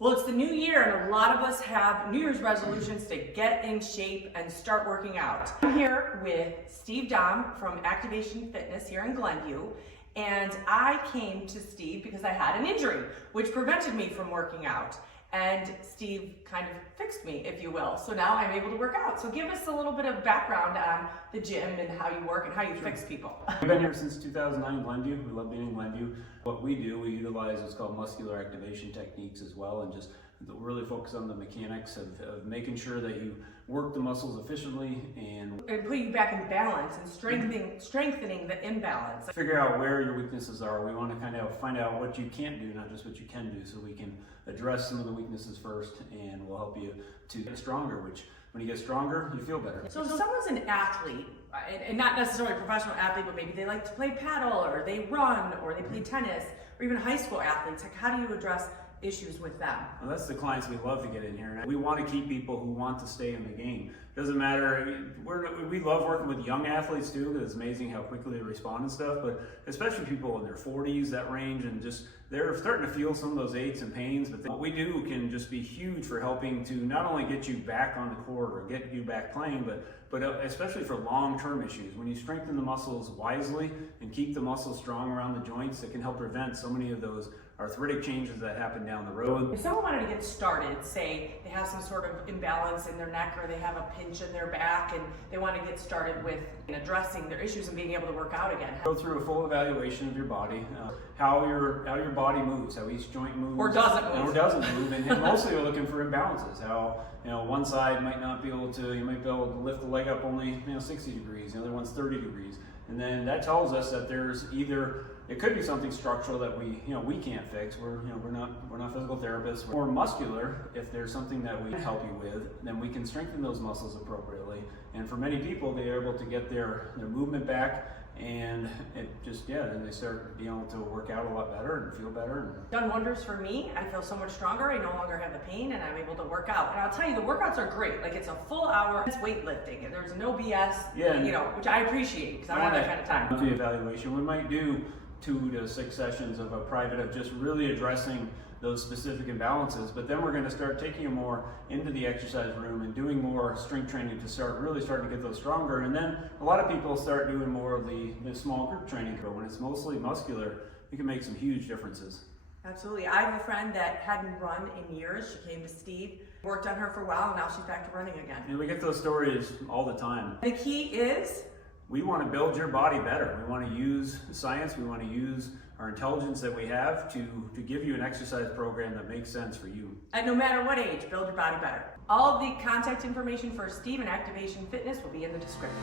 Well, it's the new year and a lot of us have New Year's resolutions to get in shape and start working out. I'm here with Steve Dom from Activation Fitness here in Glenview, and I came to Steve because I had an injury which prevented me from working out. And Steve kind of fixed me, if you will. So now I'm able to work out. So give us a little bit of background on the gym and how you work and how you fix people. We've been here since 2009 in Glenview. We love being in Glenview. What we do, we utilize what's called muscular activation techniques as well, and just really focus on the mechanics of making sure that you work the muscles efficiently and put you back in balance and strengthening the imbalance. Figure out where your weaknesses are. We want to kind of find out what you can't do, not just what you can do, so we can address some of the weaknesses first, and we'll help you to get stronger, which when you get stronger, you feel better. So if someone's an athlete, and not necessarily a professional athlete, but maybe they like to play paddle, or they run, or they play tennis, or even high school athletes, like how do you address issues with them? Well, that's the clients we love to get in here, and we want to keep people who want to stay in the game. Doesn't matter, we love working with young athletes too, because it's amazing how quickly they respond and stuff, but especially people in their 40s, that range, and just they're starting to feel some of those aches and pains, but what we do can just be huge for helping to not only get you back on the court or get you back playing, but especially for long-term issues. When you strengthen the muscles wisely and keep the muscles strong around the joints, it can help prevent so many of those arthritic changes that happen down the road. If someone wanted to get started, say they have some sort of imbalance in their neck or they have a pinch in their back and they want to get started with addressing their issues and being able to work out again. Go through a full evaluation of your body, how your body moves, how each joint moves. Or doesn't move. And mostly we're looking for imbalances, how one side might not be able to, you might be able to lift the leg up only 60 degrees, the other one's 30 degrees. And then that tells us that there's either, it could be something structural that we can't fix. We're not physical therapists. Or muscular, if there's something that we can help you with, then we can strengthen those muscles appropriately. And for many people, they are able to get their movement back, and it just, then they start being able to work out a lot better and feel better. Done wonders for me. I feel so much stronger. I no longer have the pain, and I'm able to work out. And I'll tell you, the workouts are great. Like, it's a full hour. It's weightlifting, and there's no BS. Which I appreciate because I don't have that kind of time. The evaluation, we might do 2 to 6 sessions of a private of just really addressing those specific imbalances, but then we're going to start taking you more into the exercise room and doing more strength training to starting to get those stronger. And then a lot of people start doing more of the small group training, but when it's mostly muscular, we can make some huge differences. Absolutely. I have a friend that hadn't run in years. She came to Steve, worked on her for a while, and now she's back to running again. And we get those stories all the time. The key is we want to build your body better. We want to use science. We want to use our intelligence that we have to give you an exercise program that makes sense for you. And no matter what age, build your body better. All of the contact information for Steve and Activation Fitness will be in the description.